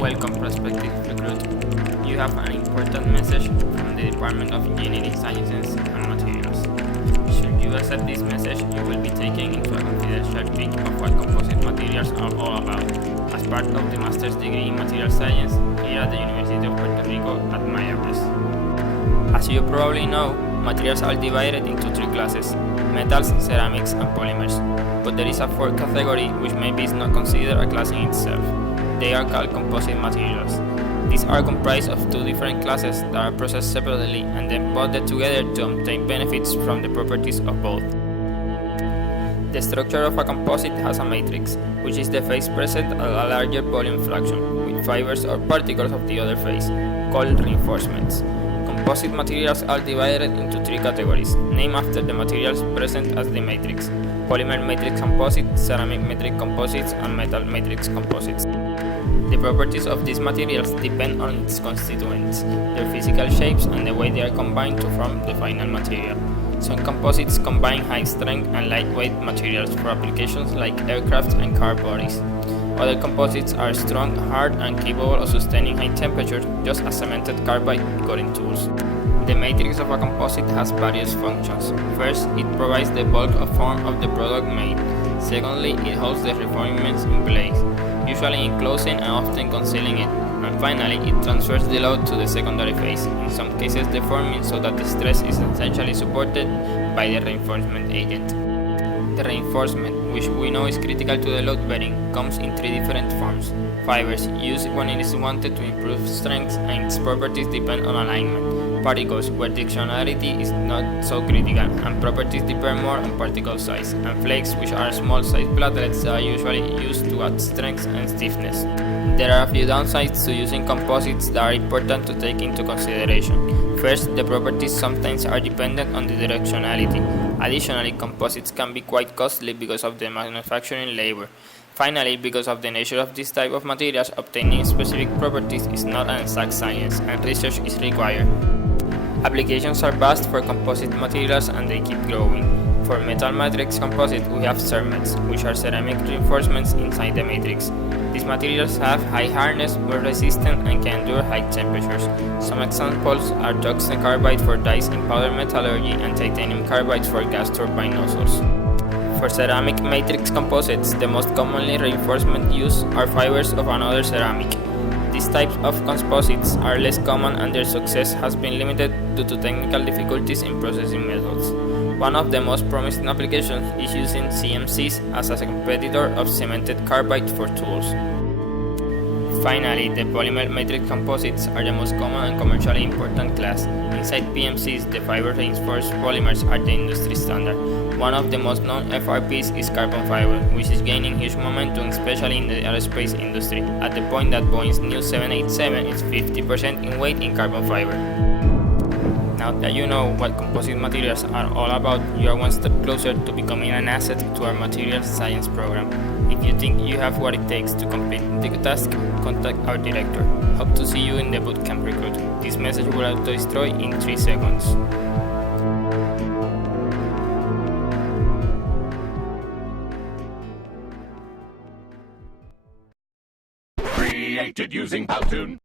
Welcome, prospective recruit. You have an important message from the Department of Engineering Sciences and Materials. Should you accept this message, you will be taken into a confidential peek of what composite materials are all about, as part of the Master's degree in Material Science here at the University of Puerto Rico at Mayagüez. As you probably know, materials are divided into three classes: metals, ceramics, and polymers. But there is a fourth category which maybe is not considered a class in itself. They are called composite materials. These are comprised of two different classes that are processed separately and then bonded together to obtain benefits from the properties of both. The structure of a composite has a matrix, which is the phase present at a larger volume fraction, with fibers or particles of the other phase, called reinforcements. Composite materials are divided into three categories, named after the materials present as the matrix: polymer matrix composites, ceramic matrix composites, and metal matrix composites. The properties of these materials depend on its constituents, their physical shapes, and the way they are combined to form the final material. Some composites combine high-strength and lightweight materials for applications like aircraft and car bodies. Other composites are strong, hard, and capable of sustaining high temperatures, just as cemented carbide cutting tools. The matrix of a composite has various functions. First, it provides the bulk of form of the product made. Secondly, it holds the reinforcements in place, usually enclosing and often concealing it. And finally, it transfers the load to the secondary phase, in some cases deforming so that the stress is essentially supported by the reinforcement agent. The reinforcement, which we know is critical to the load bearing, comes in three different forms: fibers, used when it is wanted to improve strength and its properties depend on alignment; particles, where directionality is not so critical and properties depend more on particle size; and flakes, which are small sized platelets that are usually used to add strength and stiffness. There are a few downsides to using composites that are important to take into consideration. First, the properties sometimes are dependent on the directionality. Additionally, composites can be quite costly because of the manufacturing labor. Finally, because of the nature of this type of materials, obtaining specific properties is not an exact science, and research is required. Applications are vast for composite materials and they keep growing. For metal matrix composite, we have cermets, which are ceramic reinforcements inside the matrix. These materials have high hardness, were resistant, and can endure high temperatures. Some examples are tungsten carbide for dyes in powder metallurgy and titanium carbide for gas turbine nozzles. For ceramic matrix composites, the most commonly reinforcement used are fibers of another ceramic. These types of composites are less common and their success has been limited due to technical difficulties in processing methods. One of the most promising applications is using CMCs as a competitor of cemented carbide for tools. Finally, the polymer matrix composites are the most common and commercially important class. Inside PMCs, the fiber-reinforced polymers are the industry standard. One of the most known FRPs is carbon fiber, which is gaining huge momentum, especially in the aerospace industry, at the point that Boeing's new 787 is 50% in weight in carbon fiber. Now that you know what composite materials are all about, you are one step closer to becoming an asset to our materials science program. If you think you have what it takes to complete the task, contact our director. Hope to see you in the bootcamp recruit. This message will auto-destroy in 3 seconds. Created using Powtoon.